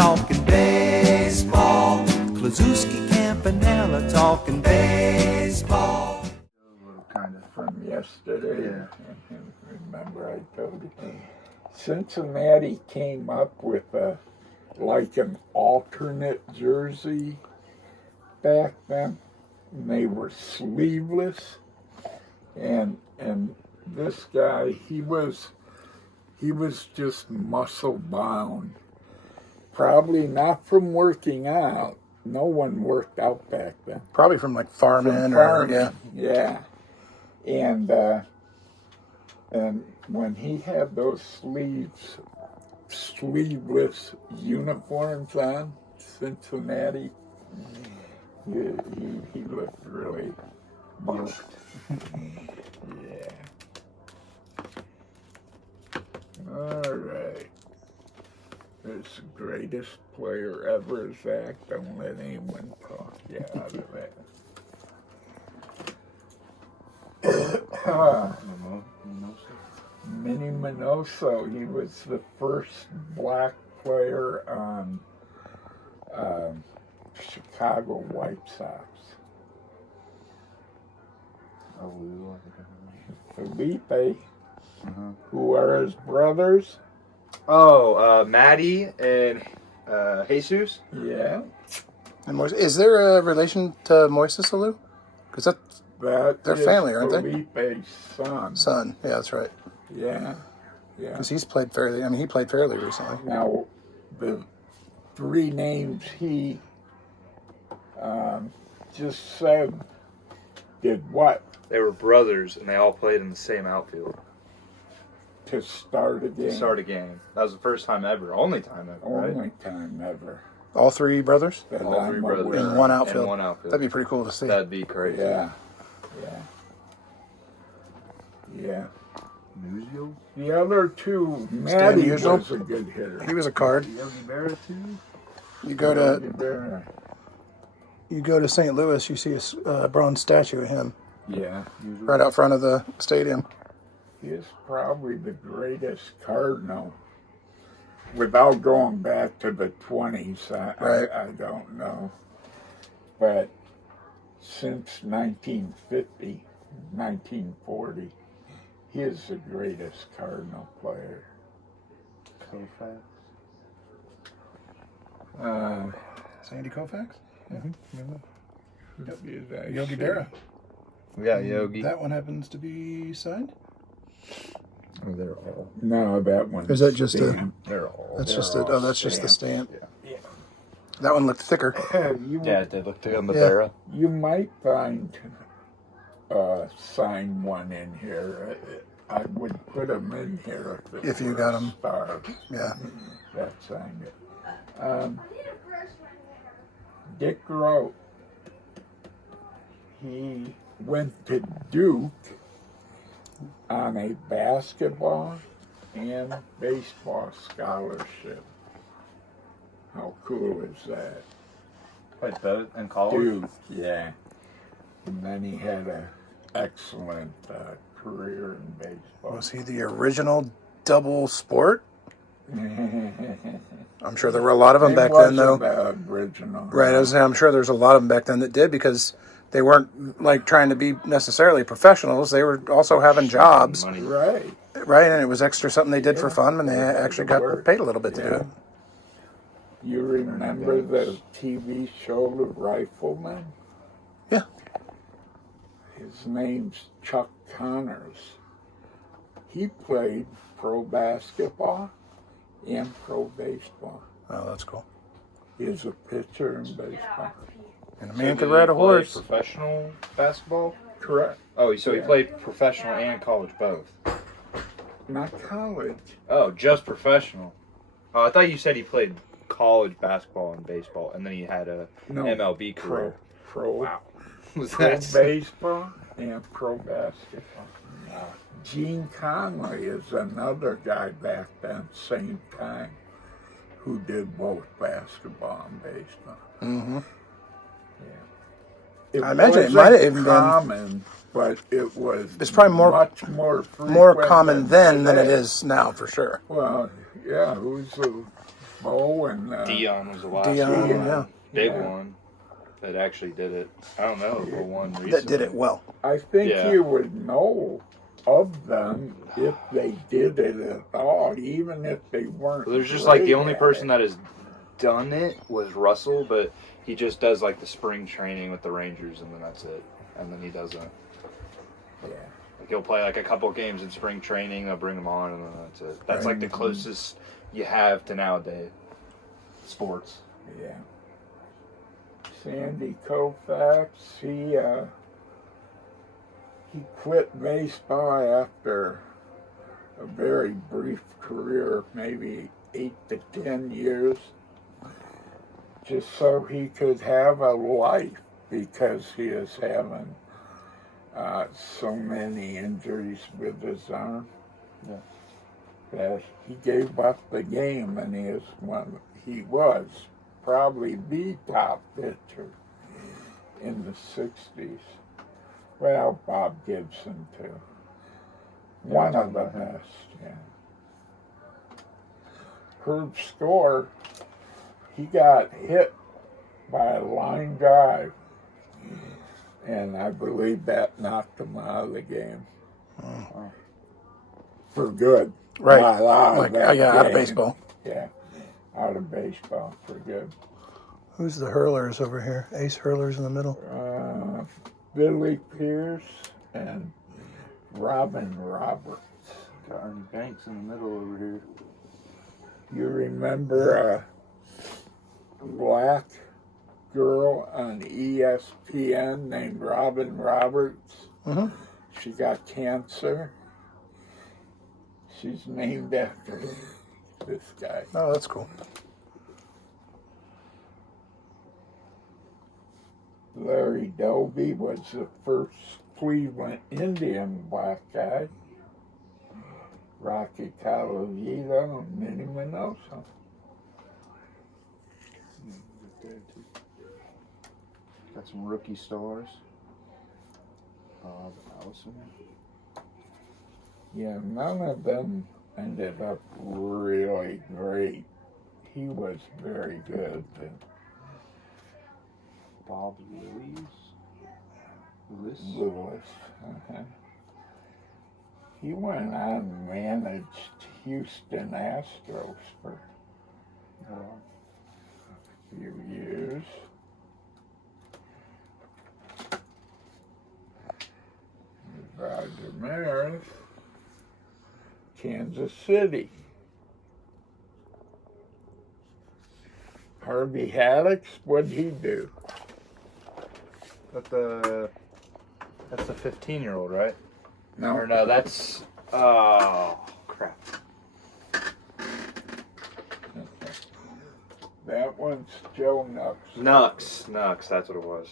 talking baseball. Klazuski, Campanella, talking baseball. Kind of from yesterday. Yeah. Remember I told you. Cincinnati came up with like an alternate jersey back then. And they were sleeveless, and this guy, he was just muscle bound. Probably not from working out. No one worked out back then. Probably from like farming Yeah. And when he had those sleeveless uniforms on, Cincinnati, he looked really yoked. Yeah. All right. There's the greatest player ever, Zach. Don't let anyone talk you out of that. Minnie Minoso, he was the first black player on Chicago White Sox. Felipe, who are his brothers. Oh, Maddie and Jesus? Yeah. And is there a relation to Moises Alou? Because they're family, aren't they? Felipe's son. Son, yeah, that's right. Yeah. Because he played fairly recently. Now, the three names he just said did what? They were brothers, and they all played in the same outfield. To start a game. That was the first time ever. Only time ever, right? Only time ever. All three brothers? All three brothers. In one outfield. In one outfield. That'd be pretty cool to see. That'd be crazy. Yeah. The other two, Maddie was a good hitter. He was a card. Yogi Berra, too? You go to St. Louis, you see a bronze statue of him. Yeah. Right out front of the stadium. He is probably the greatest Cardinal. Without going back to the 20s, I don't know. But since 1950, 1940, he is the greatest Cardinal player. Koufax? Sandy Koufax? Mm-hmm. Yogi Berra. Yeah, Yogi. That one happens to be signed? Oh, they're all. No, that one. Is that just They're all. That's just a. Oh, that's just the stamp. Yeah. That one looked thicker. Yeah, it did look good on the Berra. You might find signed one in here. I would put them in here if you got them. Star. Yeah. That signed it. Dick Rowe. He went to Duke on a basketball and baseball scholarship. How cool is that? Played both in college? Duke, yeah. And then he had an excellent career in baseball. Was he the original double sport? I'm sure there were a lot of them back then, though. The original. Right, I'm sure there's a lot of them back then that did, because they weren't like trying to be necessarily professionals. They were also having jobs. Money. Right. Right, and it was extra something they did for fun, and they actually got paid a little bit to do it. You remember the TV show The Rifleman? Yeah. His name's Chuck Connors. He played pro basketball and pro baseball. Oh, that's cool. He's a pitcher in baseball. And a man could ride a horse. Professional basketball? Correct. Oh, so he played professional and college both? Not college. Oh, just professional. Oh, I thought you said he played college basketball and baseball, and then he had a MLB career. Pro. Wow. Pro baseball and pro basketball. Gene Conley is another guy back then, same time, who did both basketball and baseball. Mm-hmm. Yeah. I imagine it might have even been, but it was. It's probably much more common then than it is now, for sure. Well, yeah, who's the Bo and Dion was the last Dion, one. yeah. Big Yeah. one that actually did it. I don't know who won recently. That did it well. I think Yeah. you would know of them if they did it at all, even if they weren't. There's just like the great only at person it. that has done it was Russell, but he just does like the spring training with the Rangers, and then that's it. And then he doesn't. Yeah. Like he'll play like a couple games in spring training. They'll bring him on, and then that's it. That's like the closest you have to nowadays sports. Yeah. Sandy Koufax, he quit baseball after a very brief career, maybe 8 to 10 years, just so he could have a life because he is having so many injuries with his arm. Yeah. That he gave up the game, and he was probably the top pitcher in the 60s. Well, Bob Gibson too. One of the best, yeah. Herb Score, he got hit by a line drive, and I believe that knocked him out of the game. For good. Right. Not out of Like, that yeah, out of game. baseball. Yeah, out of baseball for good. Who's the hurlers over here? Ace hurlers in the middle. Billy Pierce and Robin Roberts. Got Ernie Banks in the middle over here. You remember a black girl on ESPN named Robin Roberts? Mm-hmm. She got cancer. She's named after this guy. Oh, that's cool. Larry Doby was the first Cleveland Indian black guy. Rocky Calavita and Minnie Minoso. Got some rookie stars. Bob Allison. Yeah, none of them ended up really great. He was very good. Bob Lewis. Lewis. He went on and managed Houston Astros for a few years. Roger Maris, Kansas City. Harvey Haddix, what'd he do? That's the 15-year-old, right? No, Or no, that's crap. that one's Joe Nux. Nux, that's what it was.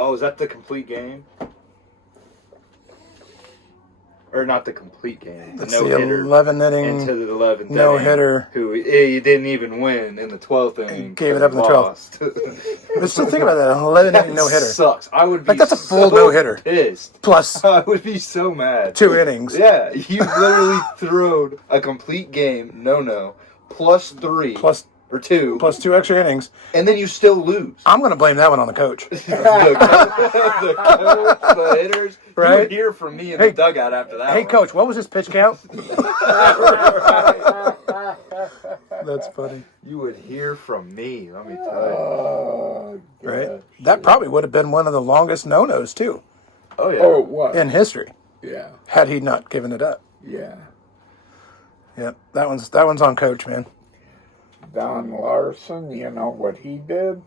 Oh, is that the complete game? Or not the complete game? The It's no-hitter. the 11 inning Into the 11th no inning, hitter. who he didn't even win in the 12th inning. Gave it up in the 12th. 12th. But still think about that, an 11 inning no hitter. Sucks. I would be Like, that's a full so no-hitter. pissed. Plus I would be so mad. 2 innings. Yeah, you literally threw a complete game, no, plus 3. Plus or 2. plus 2 extra innings. And then you still lose. I'm going to blame that one on the coach. the coach, the hitters. You Right? would hear from me in Hey, the dugout after that Hey, one. coach, what was his pitch count? That's funny. You would hear from me, let me tell you. Oh, Right? gosh. That probably would have been one of the longest no-nos, too, Oh, yeah. Oh, what? in history, Yeah, had he not given it up. yeah. Yep, that one's on coach, man. Don Larson, you know what he did?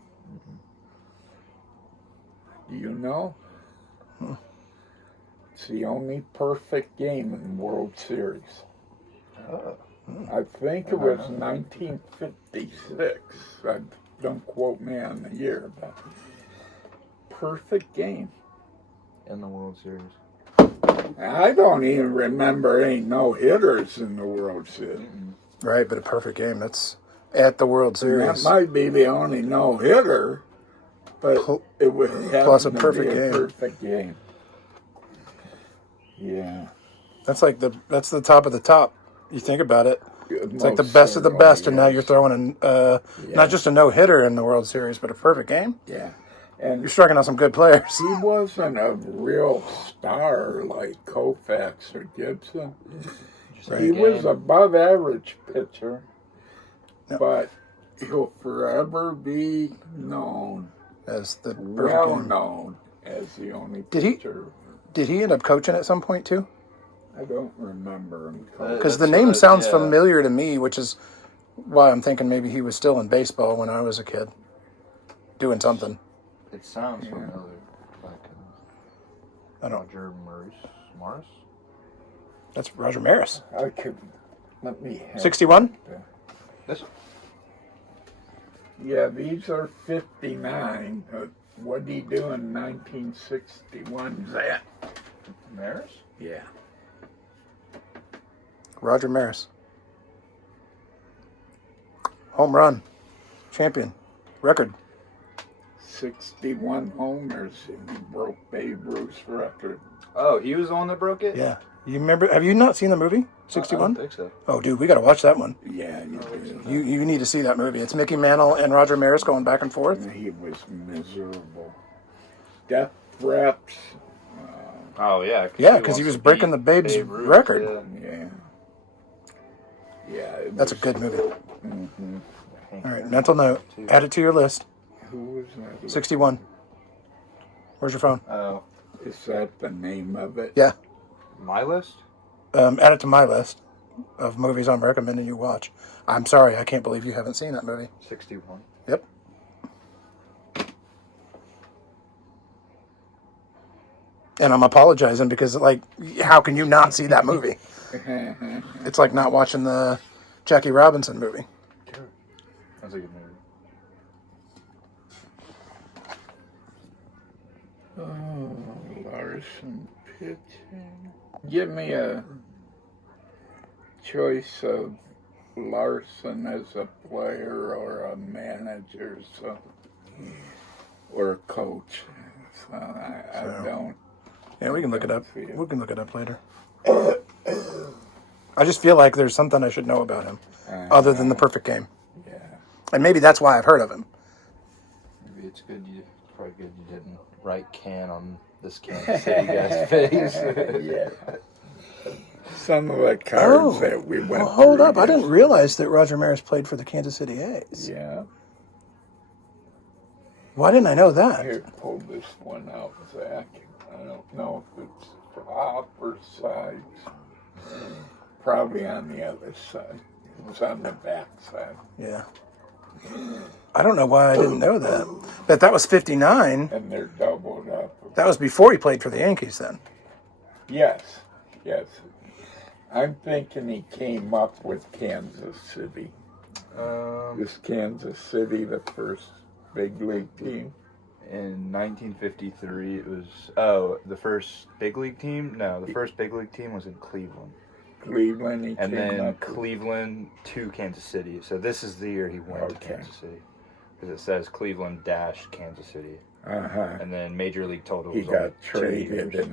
Do you know? It's the only perfect game in the World Series. I think it was 1956. Don't quote me on the year, but perfect game. In the World Series. I don't even remember any no-hitters in the World Series. Right, but a perfect game. That's at the World That Series. might be the only no-hitter, but it would have Plus a to perfect be a game. perfect game. Yeah. That's the top of the top. You think about it. It's like the best of the best, and now you're throwing not just a no-hitter in the World Series, but a perfect game. Yeah. And You're striking out some good players. he wasn't a real star like Koufax or Gibson. He was above average pitcher, but he'll forever be known, As the perfect well game. known, as the only Did he- pitcher. Did he end up coaching at some point too? I don't remember him. Because the That's name what I- sounds yeah. familiar to me, which is why I'm thinking maybe he was still in baseball when I was a kid, doing something. It sounds familiar. Like I don't. Roger Morris? That's Roger Maris. I could. Let me. 61. This? Yeah, these are 59. What did he do in 1961? Zak? Maris? Yeah. Roger Maris. Home run. Champion. Record. 61 homers. He broke Babe Ruth's record. Oh, he was the one that broke it? Yeah. You remember? Have you not seen the movie? I 61? don't think so. Oh, dude, we got to watch that one. Yeah, you do. You need to see that movie. It's Mickey Mantle and Roger Maris going back and forth. He was miserable. Death threats. Oh, yeah. Yeah, because he was breaking the Babe's Ruth, record. yeah. Yeah. Yeah. That's a good movie. All right, mental note. Add it to your list. Who was that? 61. Where's your phone? Oh, Is that the name of it? Yeah. my list? Add it to my list of movies I'm recommending you watch. I'm sorry, I can't believe you haven't seen that movie. 61. Yep. And I'm apologizing because, like, how can you not see that movie? It's like not watching the Jackie Robinson movie. That's a good movie. Oh, Larson pitching. Give me a choice of Larson as a player or a manager, or a coach. So I don't. Yeah, we can look it up. We can look it up later. I just feel like there's something I should know about him, other than the perfect game. Yeah. And maybe that's why I've heard of him. Maybe it's good. It's probably good you didn't write "can" on this Kansas City guy's face. Yeah. Some of the cards that we went Hold through up. I didn't realize that Roger Maris played for the Kansas City A's. Yeah. Why didn't I know that? Here, pull this one out, Zach. I don't know if it's top or sides. Probably on the other side. It's on the back side. Yeah. I don't know why I didn't know that. But that was 59. And they're doubled up. That was before he played for the Yankees then. Yes. Yes. I'm thinking he came up with Kansas City. Is Kansas City the first big league team? In 1953, it was the first big league team. No, the first big league team was in Cleveland, Cleveland, he and came then up with. Cleveland to Kansas City. So this is the year he went to Okay. Kansas City, because it says Cleveland dash Kansas City, Uh-huh. and then Major League total He was only got 2 traded years.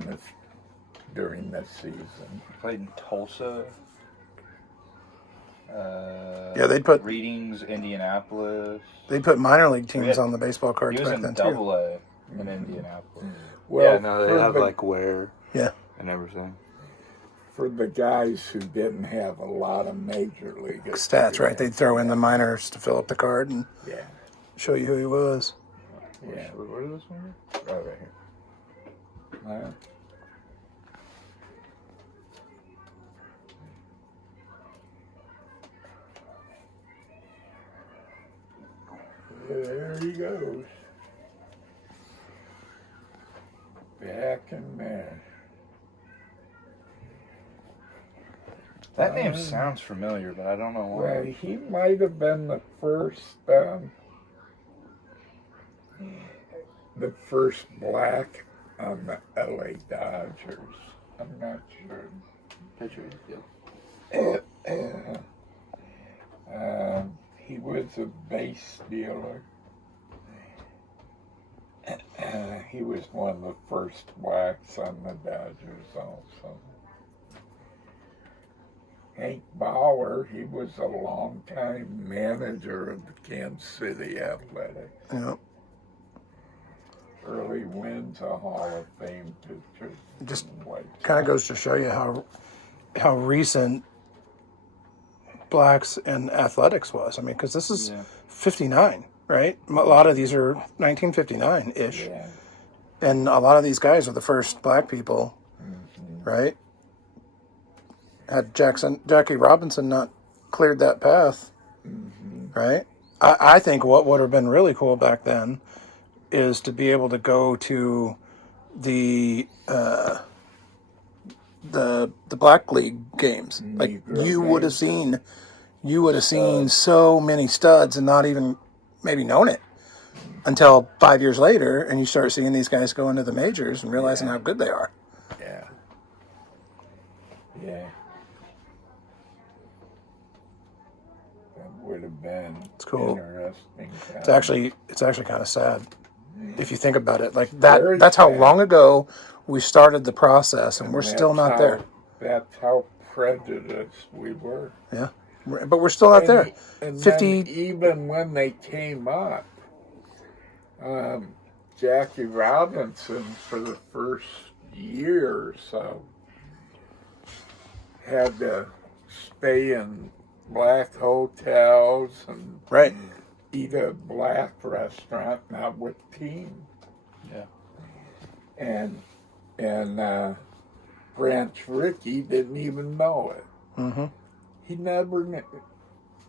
during the season. Played in Tulsa. Yeah, they'd put Readings, Indianapolis. minor league teams Yeah. on the baseball cards He was back in then too. Double A in Indianapolis. Well, Yeah, no, they for have the- like where Yeah. and everything. For the guys who didn't have a lot of major league Stats, right? They'd throw in the minors to fill up the card and Yeah, show you who he was. yeah. Where is this one? Oh, right here. Huh? There he goes. Back and there. That name sounds familiar, but I don't know why. Well, he might have been the first black on the LA Dodgers. I'm not sure. Picture, yep. He was a base dealer. He was one of the first blacks on the Dodgers also. Hank Bauer, he was a longtime manager of the Kansas City Athletics. Yeah. Early wins a Hall of Fame pitcher. Just kind of goes to show you how recent blacks and athletics was. I mean, because this is 59, right? A lot of these are 1959-ish. Yeah. And a lot of these guys are the first black people, right? Had Jackie Robinson not cleared that path, right? I think what would have been really cool back then is to be able to go to the Black League games. Like you would have seen so many studs and not even maybe known it until 5 years later, and you start seeing these guys go into the majors and realizing how good they are. Yeah. Yeah. That would have been cool. Interesting. It's actually kind of sad if you think about it. Like that's how long ago we started the process, and we're still not there. That's how prejudiced we were. Yeah, but we're still not there. And 50. then even when they came up, Jackie Robinson for the first year or so had to stay in black hotels and Right. eat a black restaurant, not with team. Yeah. And Branch Rickey didn't even know it. Mm-hmm. He never knew.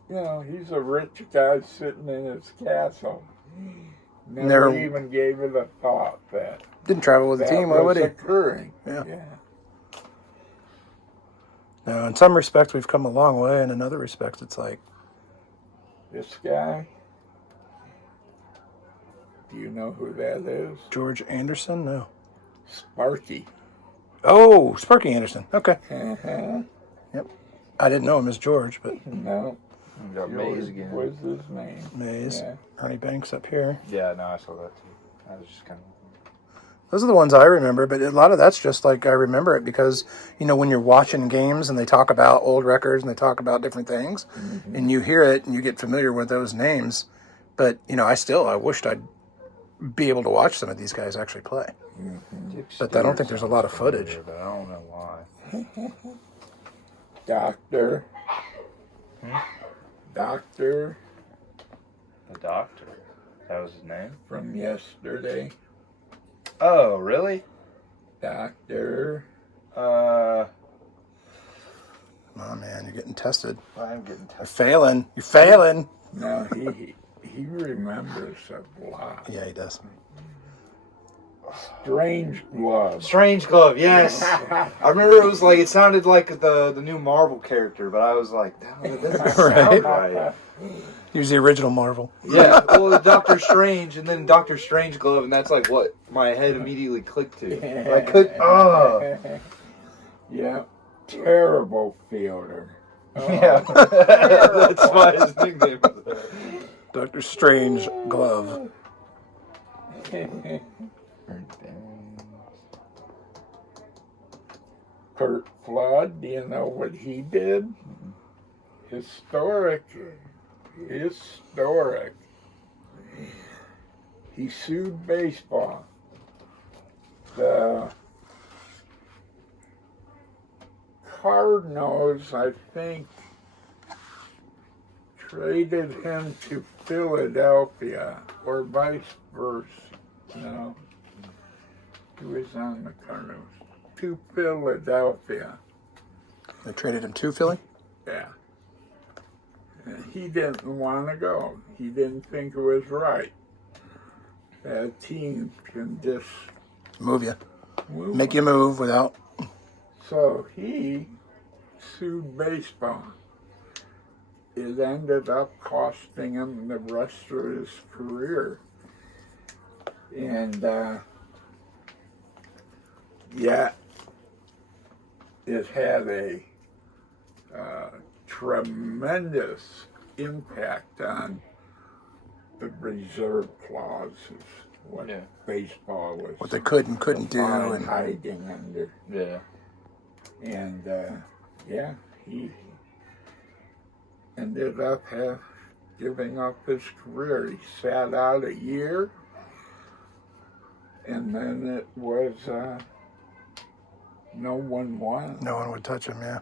You know, he's a rich guy sitting in his castle. Never even gave it a thought that Didn't travel with the team. Why would he? Occurring. Yeah. Now, in some respects, we've come a long way. In another respects, it's like This guy. Do you know who that is? George Anderson. No. Sparky. Oh, Sparky Anderson. Okay. Uh-huh. Yep. I didn't know him as George, but No. Got Mays again. What's his name? Mays. Yeah. Ernie Banks up here. Yeah, no, I saw that too. I was just kind of. Those are the ones I remember, but a lot of that's just like I remember it because, you know, when you're watching games and they talk about old records and they talk about different things and you hear it and you get familiar with those names. But, you know, I wished I'd be able to watch some of these guys actually play. But I don't think there's a lot of footage. But I don't know why. Doctor. Doctor The doctor. That was his name? from yesterday. Oh, really? Doctor. Come on, man. You're getting tested. I'm getting You're failing. You're failing. No, he remembers a lot. Yeah, he does. Strange Glove. Strange Glove, yes. I remember it was like, it sounded like the new Marvel character, but I was like, that doesn't sound right. He was the original Marvel. Yeah, well, Doctor Strange, and then Doctor Strange Glove, and that's like what my head immediately clicked to. I could, Yeah. Terrible fielder. Yeah. That's why his nickname was that. Dr. Strange Glove. Kurt Flood, do you know what he did? Historic. He sued baseball. The Cardinals, I think, traded him to Philadelphia, or vice versa. No. He was on the Cardinals. To Philadelphia. They traded him to Philly? Yeah. And he didn't want to go. He didn't think it was right. A team can just Move you. move. Make you move without... So he sued baseball. It ended up costing him the rest of his career. And yet, it had a tremendous impact on the reserve clauses, what baseball was. What they could and couldn't do. And And hiding under. Yeah. And he ended up giving up his career. He sat out a year, and then it was no one won. No one would touch him, yeah.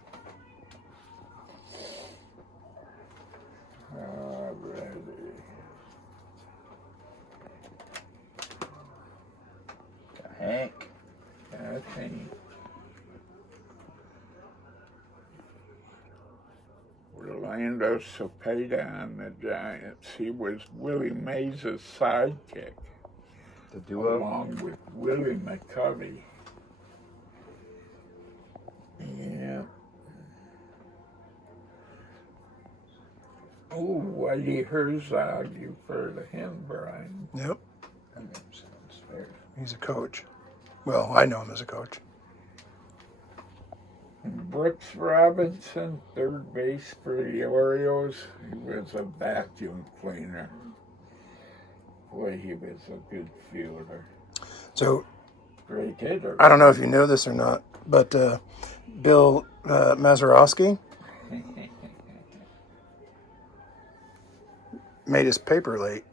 Alrighty. Hank. That ain't. Orlando Cepeda on the Giants. He was Willie Mays' sidekick, The duo. along with Willie McCovey. Yeah. Oh, Whitey Herzog, you've heard of him, Brian. Yep. That name sounds fair. He's a coach. Well, I know him as a coach. Brooks Robinson, third base for the Orioles. He was a vacuum cleaner. Boy, he was a good fielder. So, Great hitter. I don't know if you know this or not, but Bill Mazeroski made his paper late.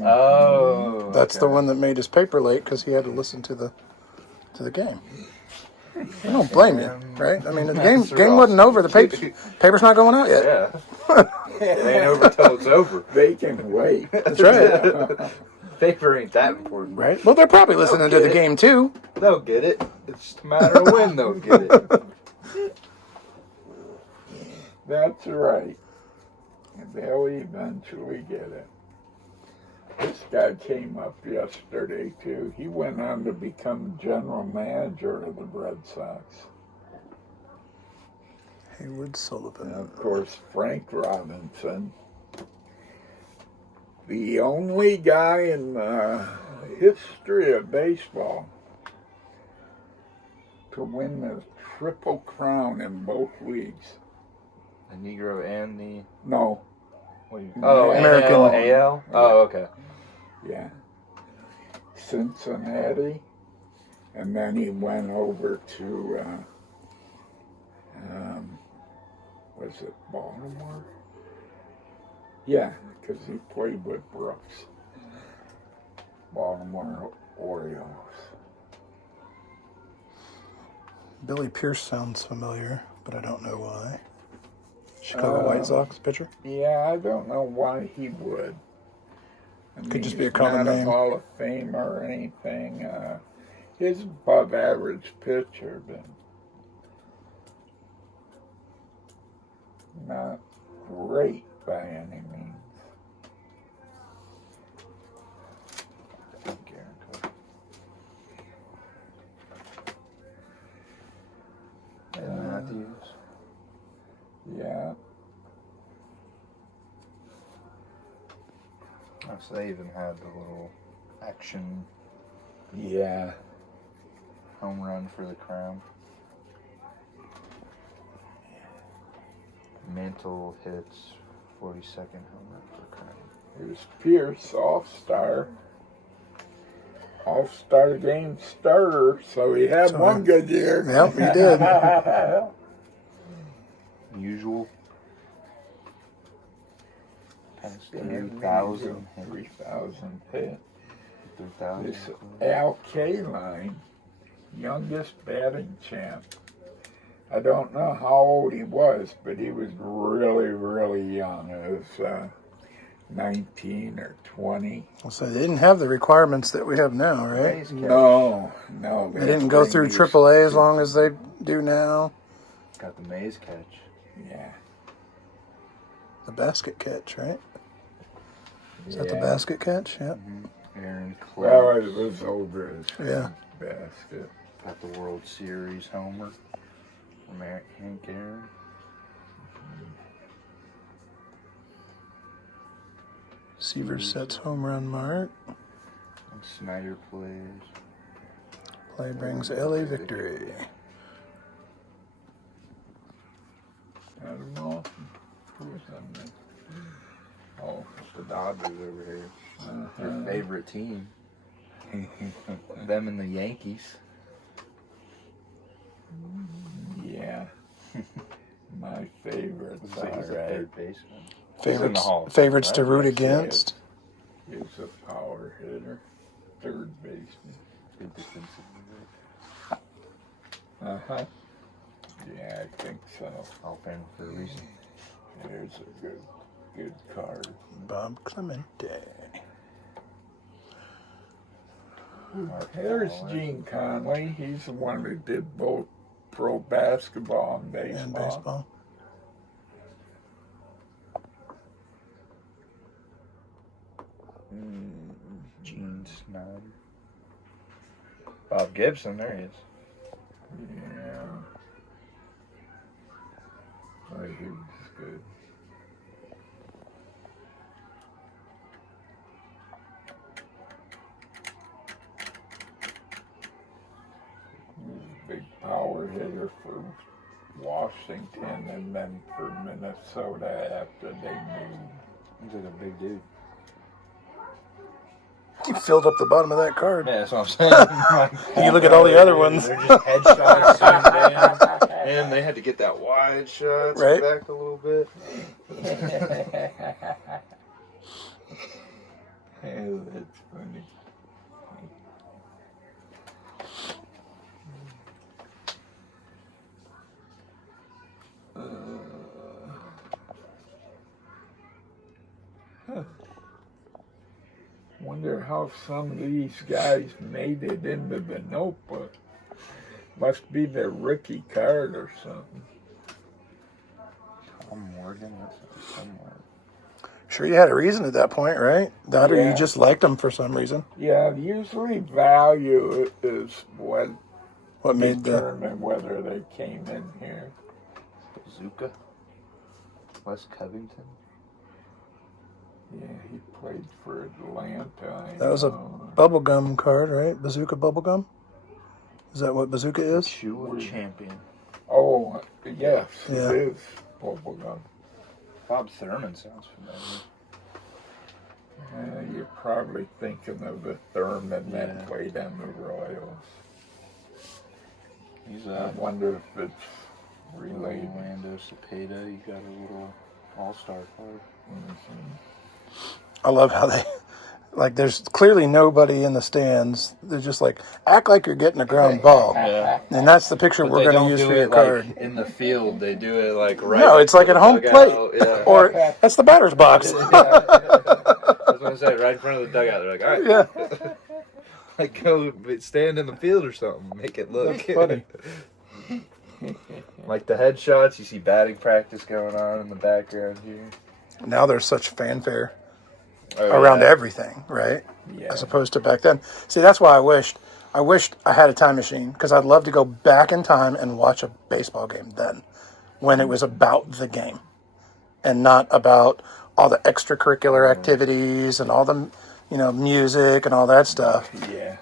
Oh. That's the one that made his paper late because he had to listen to the game. I don't blame you, right? I mean, the game wasn't over. The paper's not going out yet. Yeah. It ain't over till it's over. They can wait. That's right. Paper ain't that important. Right? Well, they're probably listening to the game too. They'll get it. It's just a matter of when they'll get it. That's right. They'll eventually get it. This guy came up yesterday, too. He went on to become general manager of the Red Sox. Haywood Sullivan. And, of course, Frank Robinson. The only guy in the history of baseball to win the Triple Crown in both leagues. The Negro and the... No. What do you... American. AL? Oh, okay. Yeah. Cincinnati. And then he went over to, was it Baltimore? Yeah, because he played with Brooks. Baltimore Orioles. Billy Pierce sounds familiar, but I don't know why. Chicago White Sox pitcher? Yeah, I don't know why he would. I mean, Could just be a he's common not name. a Hall of Famer or anything. He's above average pitcher, but not great by any means. Matthews. Yeah. Oh, so they even had the little action Yeah. home run for the crown. Mantle hits 42nd home run for the crown. Here's Pierce, All-Star. All-Star game starter, so he had one good year. Yep, he did. Usual. Past 3,000. 3,000 hit. 3,000. This Al Kaline, youngest batting champ. I don't know how old he was, but he was really, really young. It was 19 or 20. So they didn't have the requirements that we have now, right? Mays catch. No. They didn't go through AAA as long as they do now. Got the Mays catch. Yeah. The basket catch, right? Is that the basket catch? Yep. Aaron Close. Well, it was over his Yeah. basket. Got the World Series homer from Hank Aaron. Seaver sets home run mark. And Snyder plays. Play brings LA victory. I don't know. Who was on that? Oh, The Dodgers over here. Their uh-huh. favorite team. Them and the Yankees. Yeah. My favorites He's a are third baseman. He's in the Hall of Fame, Favorites to right? root Yes, against. He's a power hitter, third baseman. Good defensive. Uh-huh. Yeah, I think so. Hall of Fame for a reason. There's a good card. Bob Clemente. There's Gene Conley. He's the one who did both pro basketball and baseball. And baseball. Gene Snyder. Bob Gibson, there he is. Yeah. Oh, he was good. He was a big power hitter for Washington and then for Minnesota after they moved. He's like a big dude. He filled up the bottom of that card. Yeah, that's what I'm saying. You look at all the other ones. They're just headshots zoomed in. And they had to get that wide shot Right. back a little bit. Hey, that's funny. Wonder how some of these guys made it into the notebook. Must be their rookie card or something. Tom Morgan, that's somewhere. Sure, you had a reason at that point, right? That or Yeah. you just liked them for some reason. Yeah, usually value is what What made the... determine whether they came in here. Bazooka. Wes Covington. Yeah, he played for Atlanta. That was a bubblegum card, right? Bazooka bubblegum? Is that what Bazooka is? Chua Champion. Oh, yes, Yeah. it is bubblegum. Bob Thurman sounds familiar. You're probably thinking of the Thurman that Yeah. played on the Royals. He's I wonder if it's related. Orlando Cepeda. You got a little all-star card. I love how they... Like, there's clearly nobody in the stands. They're just like, act like you're getting a ground ball. Yeah. And that's the picture we're going to use for your card. Like in the field. They do it like right. No, it's like at home plate. Yeah. Or that's the batter's box. I was going to say, right in front of the dugout. They're like, all right. Yeah. Like, go stand in the field or something. Make it look That's funny. Like the headshots, you see batting practice going on in the background here. Now there's such fanfare Oh, around yeah. everything, right? Yeah. As opposed to back then. See, that's why I wished I had a time machine, because I'd love to go back in time and watch a baseball game then, when it was about the game and not about all the extracurricular activities and all the, music and all that stuff. Yeah.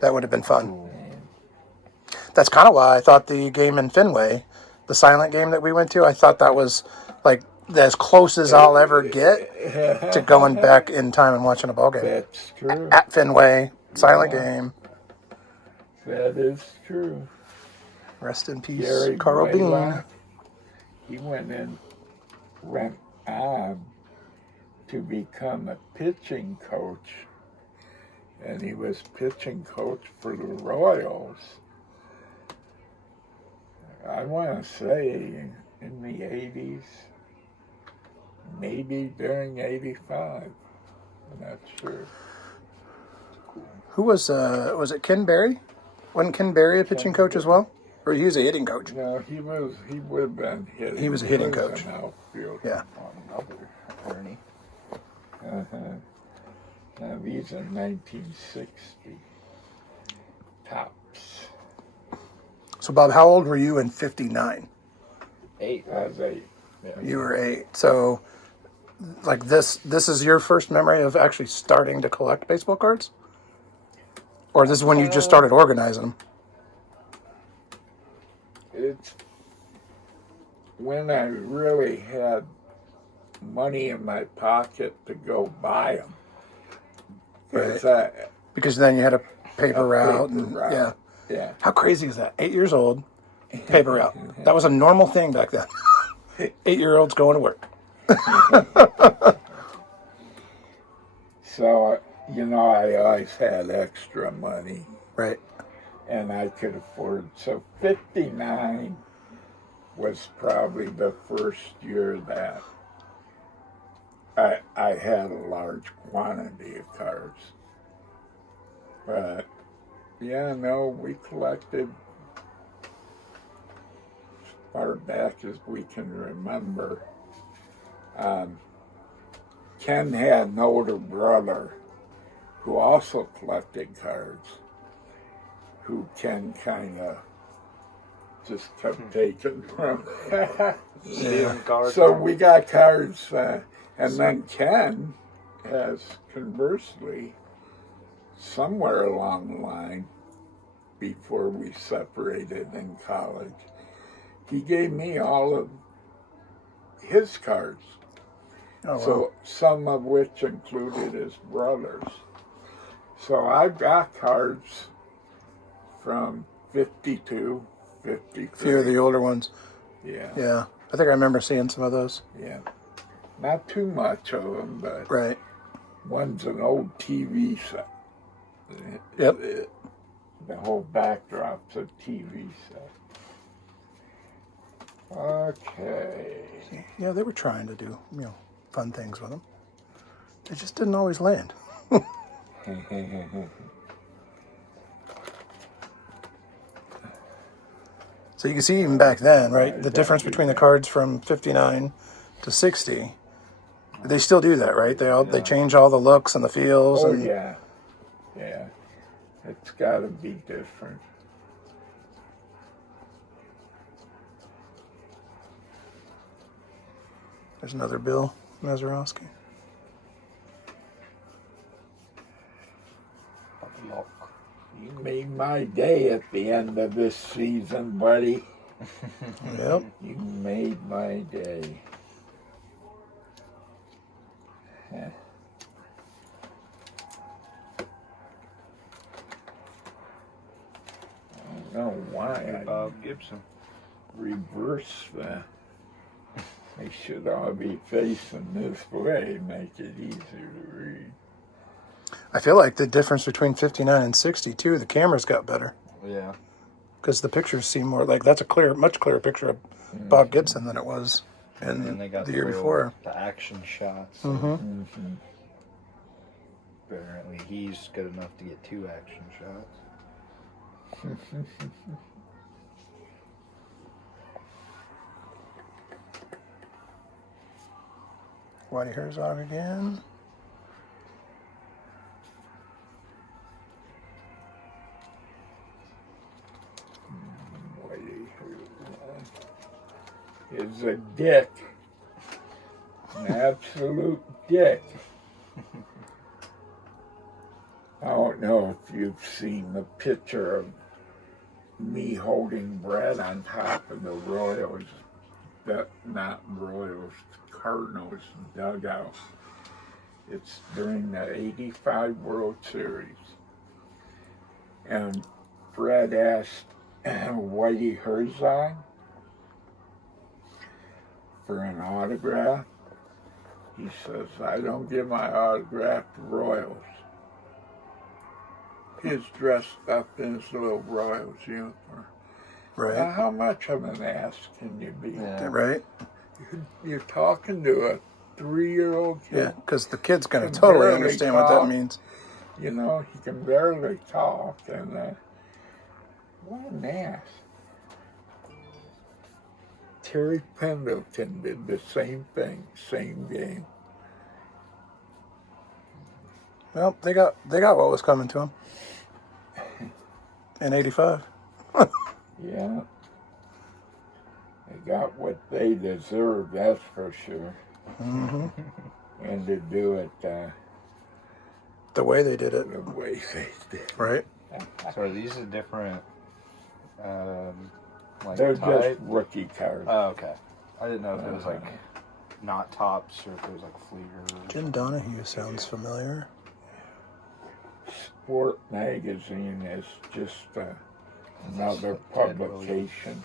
That would have been fun. That's kind of why I thought the game in Fenway, the silent game that we went to, I thought that was like as close as I'll ever get to going back in time and watching a ball game. That's true. At Fenway, silent game. That is true. Rest in peace, Gary Carl Bean. Blaylock, he went on to become a pitching coach, and he was pitching coach for the Royals. I want to say in the 80s, maybe during 85. I'm not sure. Who was it Ken Berry? Wasn't Ken Berry a pitching coach as well? Or he was a hitting coach? No, he would have been hitting. He was a hitting coach. An outfield. Yeah. Another attorney. Now these are 1960 tops. So Bob, how old were you in '59? 8. I was 8. You were 8. So, like this is your first memory of actually starting to collect baseball cards? Or this is when you just started organizing them? It's when I really had money in my pocket to go buy them. Because then you had a paper route. And, route. yeah. Yeah. How crazy is that? 8 years old, paper route. That was a normal thing back then. 8-year-olds going to work. So, I always had extra money, Right. and I could afford. So 59 was probably the first year that I had a large quantity of cards. But, we collected as far back as we can remember. Ken had an older brother who also collected cards, who Ken kind of just kept taking from. Stealing cards. So we got cards, and then Ken has conversely, somewhere along the line, before we separated in college, he gave me all of his cards. Oh, wow. So some of which included his brothers. So I've got cards from 52, 53. A few of the older ones. Yeah. Yeah. I think I remember seeing some of those. Yeah. Not too much of them, but Right. one's an old TV set. Yep. The whole backdrop's a TV set. Okay. Yeah, they were trying to do, fun things with them. They just didn't always land. So you can see even back then, right? The difference between the cards from 59 to 60. They still do that, right? They change all the looks and the feels. Oh, and yeah. Yeah. It's got to be different. There's another Bill Mazeroski. You made my day at the end of this season, buddy. Yep. You made my day. I don't know why Bob Gibson. reverse that. They should all be facing this way, make it easier to read. I feel like the difference between 59 and 62, the cameras got better. Yeah. Because the pictures seem more like that's a much clearer picture of Bob Gibson than it was in they got the year little- before. The action shots. Mm-hmm. Apparently, he's good enough to get 2 action shots. Whitey Herzog again. Is a dick. An absolute dick. I don't know if you've seen the picture of me holding bread on top of the Royals, not Royals, Cardinals dugout. It's during the '85 World Series. And Fred asked Whitey Herzog for an autograph. He says, I don't give my autograph to Royals. He's dressed up in his little Royals uniform. Right. Now, how much of an ass can you be? Yeah. Right? You're talking to a 3-year-old kid. Yeah, because the kid's going Can to totally barely understand what talk. that means. You know, he can barely talk. And what an ass. Terry Pendleton did the same thing, same game. Well, they got what was coming to them in '85. Yeah. They got what they deserved, that's for sure. Mm-hmm. And to do it The way they did it, the way they did. right? So are these a different, like They're type? just rookie cards. Oh, okay. I didn't know if it was like not tops or if it was like fleer. Jim Donahue sounds familiar. Sport magazine is just another publication.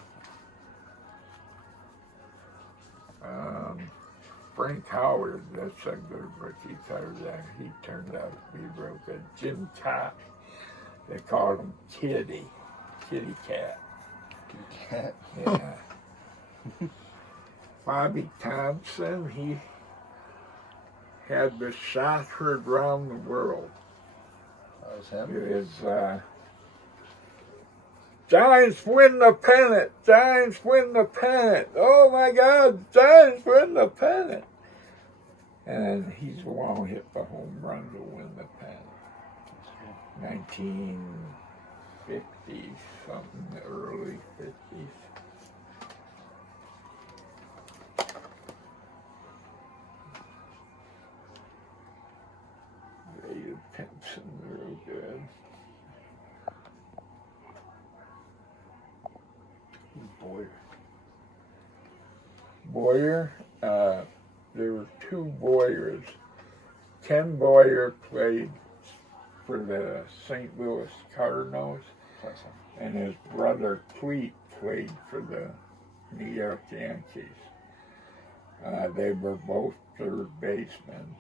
Frank Howard, that's a good rookie card there. He turned out to be real good. Jim Cox, they called him Kitty Cat. Yeah. Bobby Thompson, he had the shot heard around the world. That was him? It is, Giants win the pennant! Giants win the pennant! Oh my God, Giants win the pennant! And he's the one who hit the home run to win the pennant. 1950s, something, early 50s. David Pinson, real good. Boyer, there were two Boyers. Ken Boyer played for the St. Louis Cardinals, and his brother Cleet played for the New York Yankees. They were both third basemen.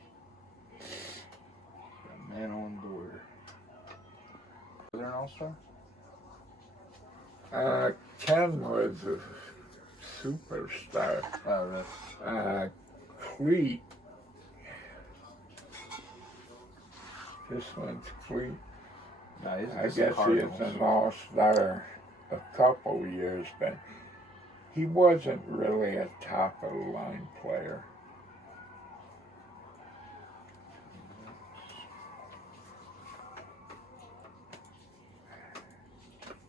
Man on Boyer. Was there an All-Star? Ken was a superstar. Oh, really? Cleet. This one's Cleet. No, I guess he is an all-star a couple years, but he wasn't really a top-of-the-line player.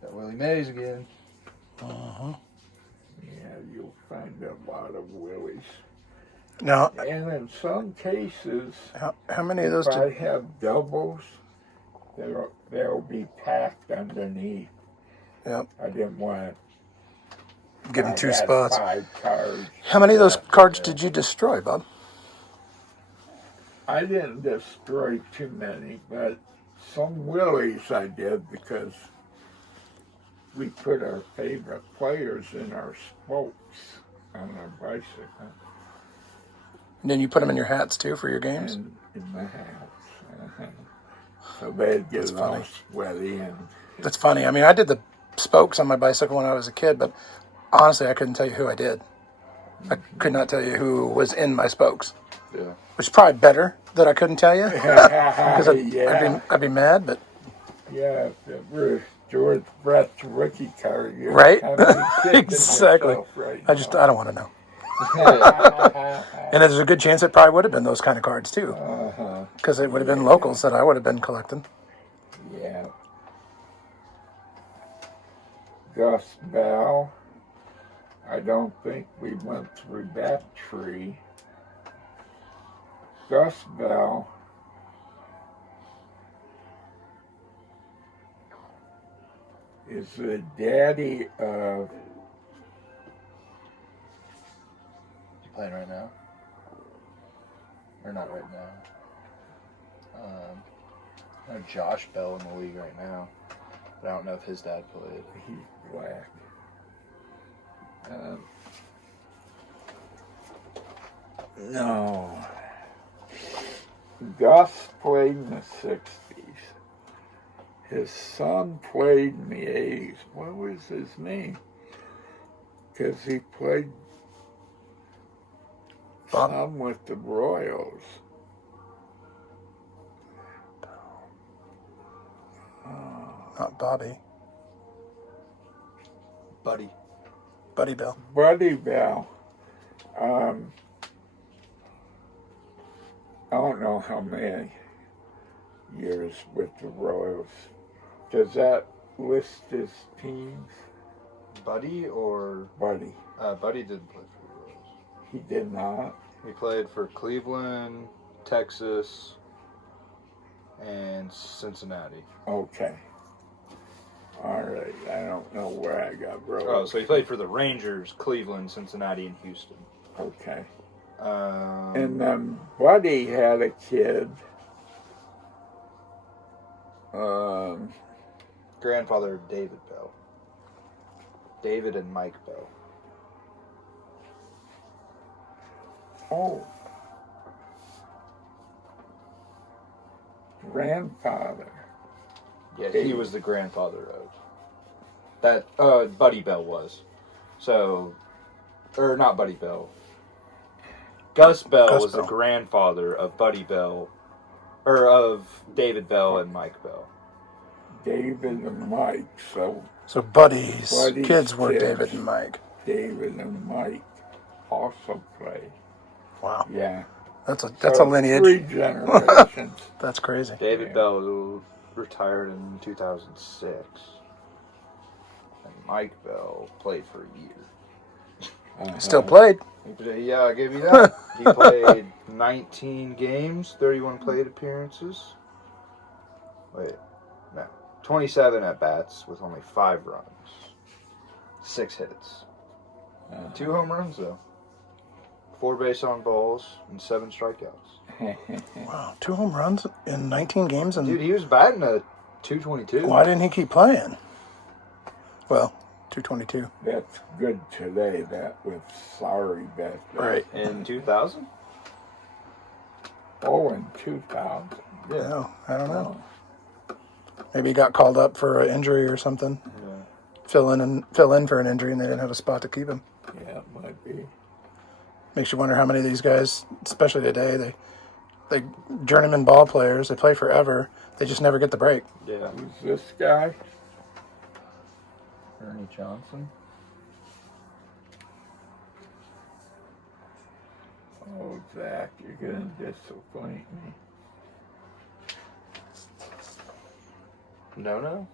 Got Willie Mays again. Uh-huh. Yeah, you'll find a lot of Willies. Now, And in some cases, how many of those if I did... have doubles, they'll be packed underneath. Yep. I didn't want Give him I two had spots. 5 cards. How many of those cards did you destroy, Bob? I didn't destroy too many, but some Willies I did because we put our favorite players in our spokes on our bicycle. And then you put them in your hats, too, for your games? And in the house. So they'd get That's all funny. sweaty. And That's funny. I mean, I did the spokes on my bicycle when I was a kid, but honestly, I couldn't tell you who I did. I could not tell you who was in my spokes. Yeah. Which is probably better that I couldn't tell you. Because I'd be mad, but... Yeah, if it were George Brett's rookie card, you're Right? kind of kicking Exactly. yourself right I now. don't want to know. And there's a good chance it probably would have been those kind of cards, too. Because it would have been locals that I would have been collecting. Yeah. Gus Bell. I don't think we went through that tree. Gus Bell is the daddy of... You playing right now? Or not right now? I know Josh Bell in the league right now, but I don't know if his dad played. He's black. No. Gus played in the 60s. His son played in the 80s. What was his name? Because he played some with the Royals. Not Bobby. Buddy. Buddy Bell. Buddy Bell. I don't know how many years with the Royals. Does that list his teams? Buddy or... Buddy. Buddy didn't play for the Royals. He did not. He played for Cleveland, Texas, and Cincinnati. Okay. All right. I don't know where I got Royals. Oh, so he played for the Rangers, Cleveland, Cincinnati, and Houston. Okay. Um, And then Buddy had a kid. grandfather of David Bell. David and Mike Bell. Oh. Grandfather. Yeah, he was the grandfather of that. Buddy Bell was. So, or not Buddy Bell. Gus Bell was the grandfather of Buddy Bell, or of David Bell and Mike Bell. David and Mike. So Buddy's kids were David and Mike. David and Mike also play. Wow. Yeah. That's a lineage. 3 generations. That's crazy. David Bell retired in 2006. And Mike Bell played for a year. Still played. Yeah, I'll give you that. He played 19 games, 31 plate appearances. Wait, no. 27 at-bats with only 5 runs. 6 hits. 2 home runs, though. 4 base on balls and 7 strikeouts. Wow, 2 home runs in 19 games? And dude, he was batting a 222. Why didn't he keep playing? Well, 222. That's good today. That was sorry back then. Right. In 2000? Oh, in 2000. Yeah. No, I don't know. Maybe he got called up for an injury or something. Yeah. Fill in for an injury, and they didn't have a spot to keep him. Yeah, it might be. Makes you wonder how many of these guys, especially today, they journeyman ball players. They play forever. They just never get the break. Yeah. Who's this guy? Ernie Johnson. Oh, Zach, you're going to disappoint me. No.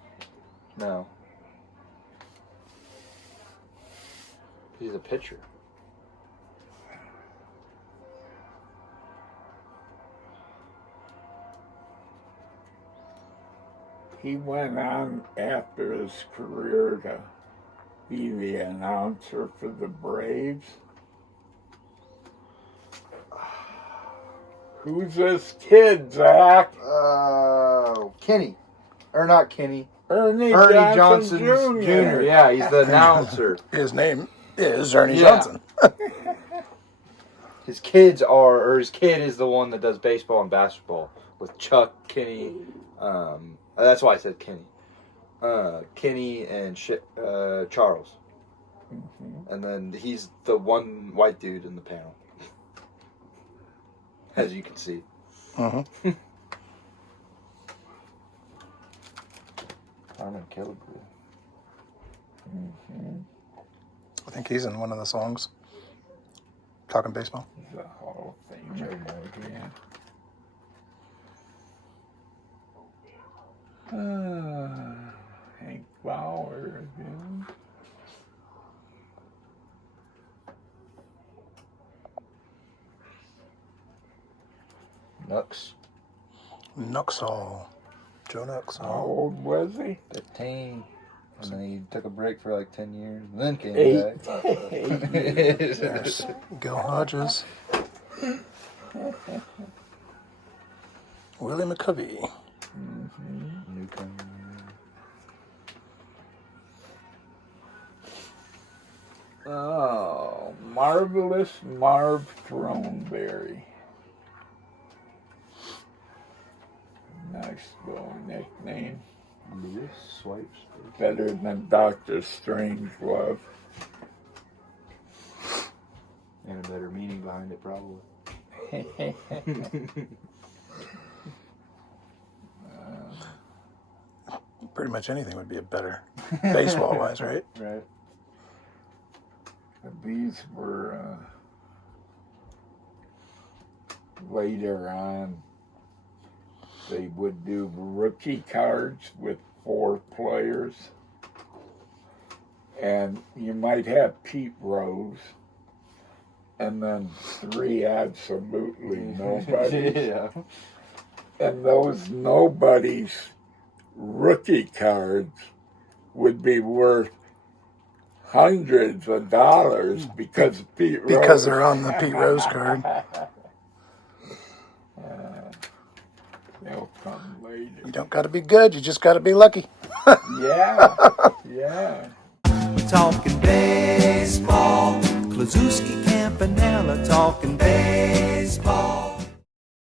He's a pitcher. He went on after his career to be the announcer for the Braves. Who's this kid, Zach? Kenny. Or not Kenny. Ernie Johnson Johnson Jr. Yeah, he's the announcer. His name is Ernie Johnson. His kid is the one that does baseball and basketball with Chuck, Kenny. That's why I said Kenny. Kenny and Charles. Mm-hmm. And then he's the one white dude in the panel. As you can see. Mm-hmm. Carmen Kilgore. Mm-hmm. I think he's in one of the songs. Talkin Baseball. The Hall of Fame. Yeah. Hank Bauer again. Nuxall. Joe Nuxall. How old was he? 15. And then he took a break for like 10 years and then came 8. back. There's Gil Hodges. Willie McCovey. Mm-hmm. Newcomer. Oh, Marvelous Marv Throneberry. Nice little nickname. Lewis swipes. Better than Dr. Strangelove. And a better meaning behind it, probably. Pretty much anything would be a better baseball-wise, right? Right. These were later on. They would do rookie cards with 4 players. And you might have Pete Rose. And then 3 absolutely nobodies. Yeah. And those nobodies rookie cards would be worth hundreds of dollars because of Pete Rose. Because they're on the Pete Rose card. They'll come later. You don't got to be good. You just got to be lucky. Yeah. Talking baseball, Klazuski Camp Campanella talking baseball.